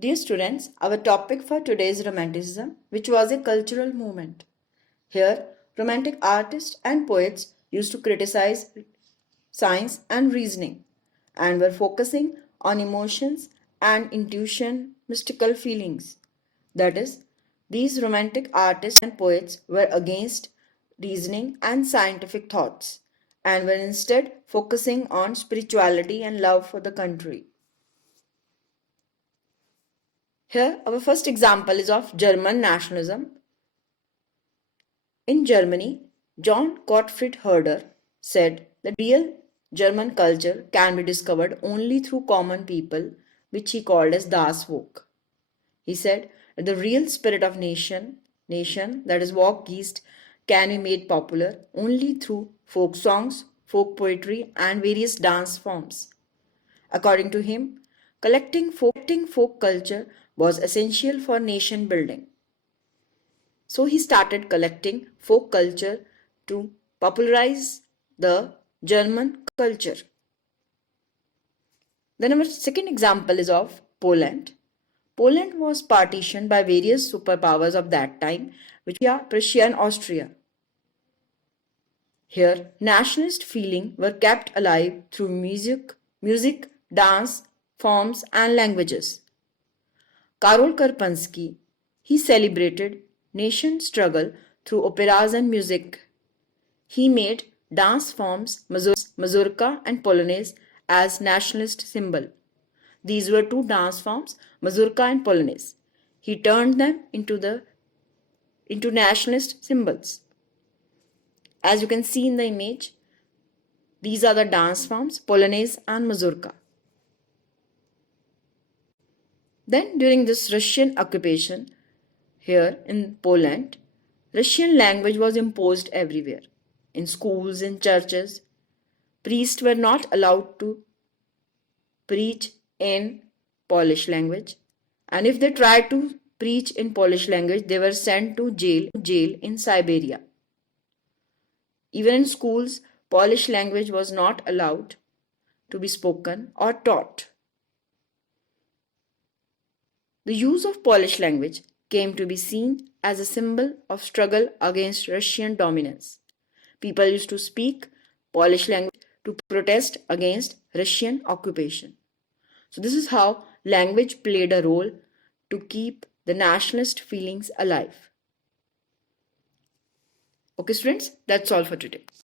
Dear students, our topic for today is Romanticism, which was a cultural movement. Here, Romantic artists and poets used to criticize science and reasoning and were focusing on emotions and intuition, mystical feelings. That is, these Romantic artists and poets were against reasoning and scientific thoughts and were instead focusing on spirituality and love for the country. Here, our first example is of German nationalism. In Germany, John Gottfried Herder said that real German culture can be discovered only through common people, which he called as Das Volk. He said that the real spirit of nation that is Volksgeist, can be made popular only through folk songs, folk poetry, and various dance forms. According to him, collecting folk culture was essential for nation building. So he started collecting folk culture to popularize the German culture. Then our second example is of Poland. Poland was partitioned by various superpowers of that time, which are Prussia and Austria. Here, nationalist feelings were kept alive through music, dance, forms and languages. Karol Karpinski, he celebrated nation struggle through operas and music. He made dance forms mazurka and polonaise as nationalist symbol. These were two dance forms, mazurka and polonaise. He turned them into nationalist symbols. As you can see in the image, these are the dance forms, polonaise and mazurka. Then during this Russian occupation here in Poland, Russian language was imposed everywhere. In schools, in churches, priests were not allowed to preach in Polish language. And if they tried to preach in Polish language, they were sent to jail in Siberia. Even in schools, Polish language was not allowed to be spoken or taught. The use of Polish language came to be seen as a symbol of struggle against Russian dominance. People used to speak Polish language to protest against Russian occupation. So this is how language played a role to keep the nationalist feelings alive. Okay students, that's all for today.